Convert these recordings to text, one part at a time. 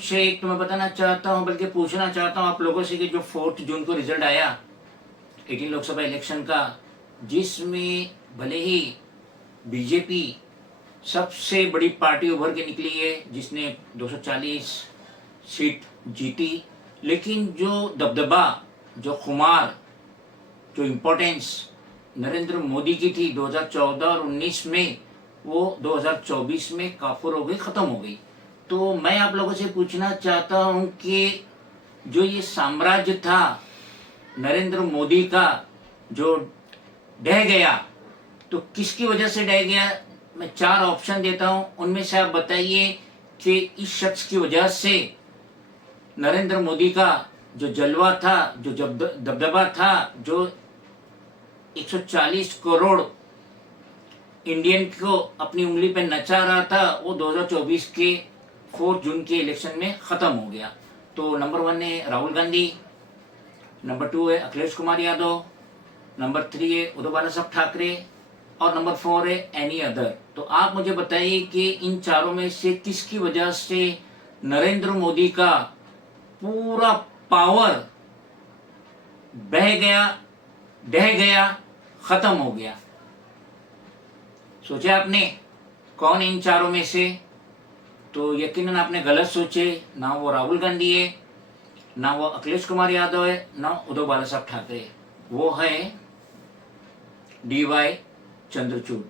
से एक तुम्हें बताना चाहता हूँ, बल्कि पूछना चाहता हूँ आप लोगों से कि जो 4 जून को रिजल्ट आया 18 लोकसभा इलेक्शन का, जिसमें भले ही बीजेपी सबसे बड़ी पार्टी उभर के निकली है, जिसने 240 सीट जीती, लेकिन जो दबदबा, जो खुमार, जो इम्पोर्टेंस नरेंद्र मोदी की थी 2014 और 19 में, वो 2024 में काफुर हो गई, ख़त्म हो गई। तो मैं आप लोगों से पूछना चाहता हूं कि जो ये साम्राज्य था नरेंद्र मोदी का, जो ढह गया, तो किसकी वजह से ढह गया? मैं 4 ऑप्शन देता हूं, उनमें से आप बताइए कि इस शख्स की वजह से नरेंद्र मोदी का जो जलवा था, जो दबदबा था, जो 140 करोड़ इंडियन को अपनी उंगली पे नचा रहा था, वो 2024 के 4 जून के इलेक्शन में खत्म हो गया। तो नंबर 1 है राहुल गांधी, नंबर 2 है अखिलेश कुमार यादव, नंबर 3 है उद्धव बाला साहब ठाकरे, और नंबर 4 है एनी अदर। तो आप मुझे बताइए कि इन चारों में से किसकी वजह से नरेंद्र मोदी का पूरा पावर बह गया, ढह गया, खत्म हो गया? सोचा आपने कौन इन चारों में से? तो यकीनन आपने गलत सोचे। ना वो राहुल गांधी है, ना वो अखिलेश कुमार यादव है, ना उद्धव बाला साहब ठाकरे। वो है DY Chandrachud,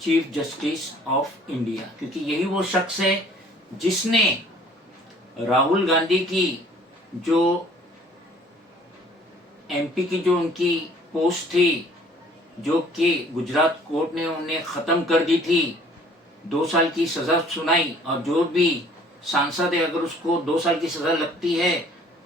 chief justice of India. क्योंकि यही वो शख्स है जिसने राहुल गांधी की जो MP की जो उनकी पोस्ट थी, जो कि गुजरात कोर्ट ने उन्हें ख़त्म कर दी थी, 2 साल की सज़ा सुनाई, और जो भी सांसद है अगर उसको 2 साल की सज़ा लगती है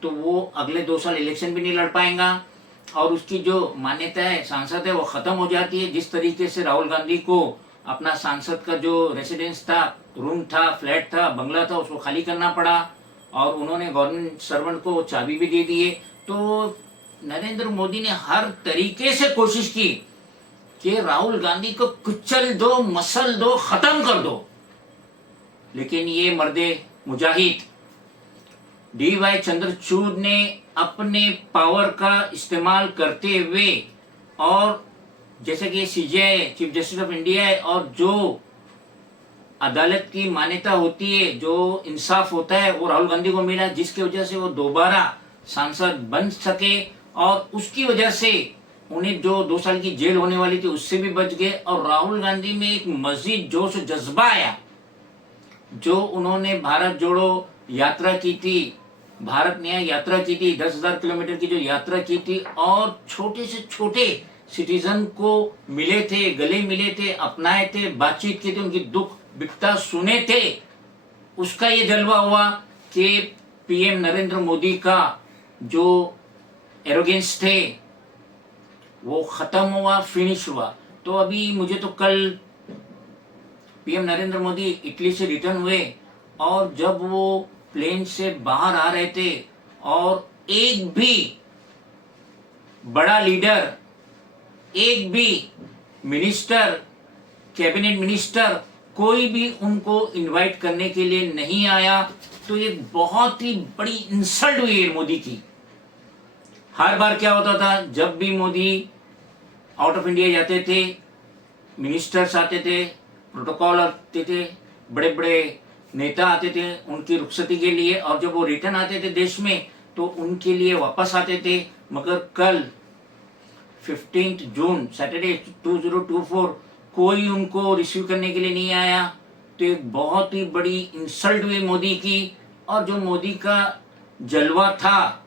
तो वो अगले 2 साल इलेक्शन भी नहीं लड़ पाएगा, और उसकी जो मान्यता है सांसद है वो ख़त्म हो जाती है। जिस तरीके से राहुल गांधी को अपना सांसद का जो रेसिडेंस था, रूम था, फ्लैट था, बंगला था, उसको खाली करना पड़ा, और उन्होंने गवर्नमेंट सर्वेंट को चाबी भी दे दी है। तो नरेंद्र मोदी ने हर तरीके से कोशिश की कि राहुल गांधी को कुचल दो, मसल दो, खत्म कर दो, लेकिन ये मर्दे मुजाहिद DY चंद्रचूड़ ने अपने पावर का इस्तेमाल करते हुए, और जैसे कि CJI chief justice of India है, और जो अदालत की मान्यता होती है, जो इंसाफ होता है, वो राहुल गांधी को मिला, जिसकी वजह से वो दोबारा सांसद बन सके, और उसकी वजह से उन्हें जो 2 साल की जेल होने वाली थी उससे भी बच गए। और राहुल गांधी में एक मजीद जोश और जज्बा आया, जो उन्होंने भारत जोड़ो यात्रा की थी, भारत न्याय यात्रा की थी, 10,000 किलोमीटर की जो यात्रा की थी, और छोटे से छोटे सिटीजन को मिले थे, गले मिले थे, अपनाए थे, बातचीत की थी, उनकी दुख बिकता सुने थे। उसका ये जलवा हुआ कि PM नरेंद्र मोदी का जो एरोगेंस थे वो खत्म हुआ, फिनिश हुआ। तो अभी मुझे तो कल PM नरेंद्र मोदी इटली से रिटर्न हुए, और जब वो प्लेन से बाहर आ रहे थे, और एक भी बड़ा लीडर, एक भी मिनिस्टर, कैबिनेट मिनिस्टर, कोई भी उनको इनवाइट करने के लिए नहीं आया। तो ये बहुत ही बड़ी इंसल्ट हुई है मोदी की। हर बार क्या होता था, जब भी मोदी आउट ऑफ इंडिया जाते थे, मिनिस्टर्स आते थे, प्रोटोकॉल आते थे, बड़े बड़े नेता आते थे उनकी रुखसती के लिए, और जब वो रिटर्न आते थे देश में तो उनके लिए वापस आते थे। मगर कल 15 जून सैटरडे 2024 कोई उनको रिसीव करने के लिए नहीं आया। तो एक बहुत ही बड़ी इंसल्ट हुई मोदी की। और जो मोदी का जलवा था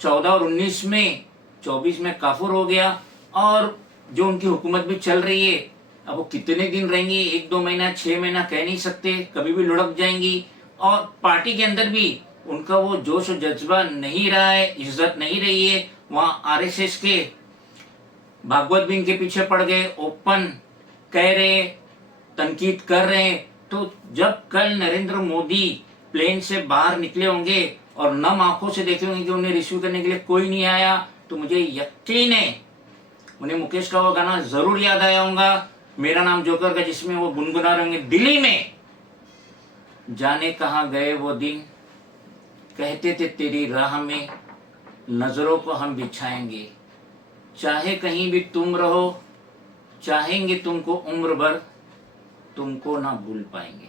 14 और 19 में, 24 में काफुर हो गया, और जो उनकी हुकूमत भी चल रही है, अब वो कितने दिन रहेंगी, 1-2 महीना, 6 महीना कह नहीं सकते, कभी भी लुढ़क जाएंगी। और पार्टी के अंदर भी उनका वो जोश और जज्बा नहीं रहा है, इज्जत नहीं रही है। वहाँ RSS के भागवत भी इनके पीछे पड़ गए, ओपन कह रहे, तनकीद कर रहे हैं। तो जब कल नरेंद्र मोदी प्लेन से बाहर निकले होंगे और नम आंखों से देखे होंगे कि उन्हें रिसीव करने के लिए कोई नहीं आया, तो मुझे यकीन है उन्हें मुकेश का वो गाना जरूर याद आया होगा, मेरा नाम जोकर का, जिसमें वो गुनगुना रहे होंगे, दिल्ली में जाने कहाँ गए वो दिन, कहते थे तेरी राह में नज़रों को हम बिछाएंगे, चाहे कहीं भी तुम रहो, चाहेंगे तुमको उम्र भर, तुमको ना भूल पाएंगे।